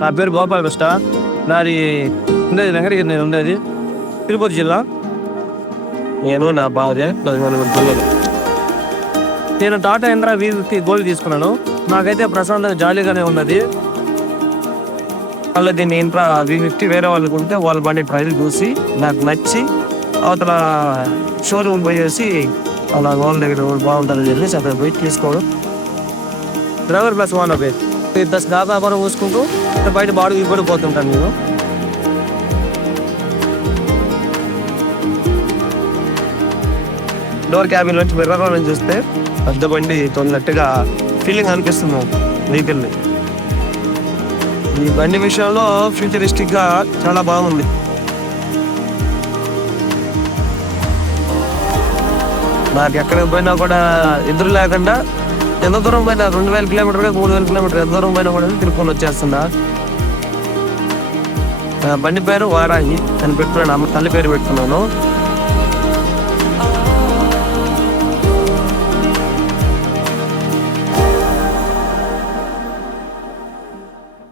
నా పేరు గోపాల్ కృష్ణ. నాది ఉండేది వెంకటగిరి, నేను ఉండేది తిరుపతి జిల్లా. నేను నా భార్య 10 మంది పిల్లలు. నేను టాటా ఇంద్రా V50 గోల్డ్ తీసుకున్నాను. నాకైతే ప్రశాంతంగా జాలీగానే ఉన్నది. మళ్ళీ దీన్ని ఇంట్రా V50 వేరే వాళ్ళకి ఉంటే వాళ్ళ బండి ట్రైల్ చూసి నాకు నచ్చి అవతల షోరూమ్ పోయేసి అలా వాళ్ళ దగ్గర బాగుంటుందని చెప్పేసి అక్కడ పోయి తీసుకోవడం. డ్రైవర్ ప్లస్ వన్ అవి 10 వ్యాపారం చూసుకుంటూ బయట బాడుగు కూడా పోతుంటాను నేను. డోర్ క్యాబిన్ నుంచి మిర్రర్ చూస్తే పెద్ద బండి తొందరట్టుగా ఫీలింగ్ అనిపిస్తుంది వెహికల్ని. ఈ బండి విషయంలో ఫ్యూచరిస్టిక్గా చాలా బాగుంది. నాకు ఎక్కడికి పోయినా కూడా ఎదురు లేకుండా ఎంత దూరం పోయినా 2000 కిలోమీటర్ 3000 కిలోమీటర్ ఎంత దూరం పోయినా కూడా తిరుక్కొని వచ్చేస్తున్నా. బండి పేరు వారాహి అని పెట్టుకున్నాను, తల్లి పేరు పెట్టుకున్నాను.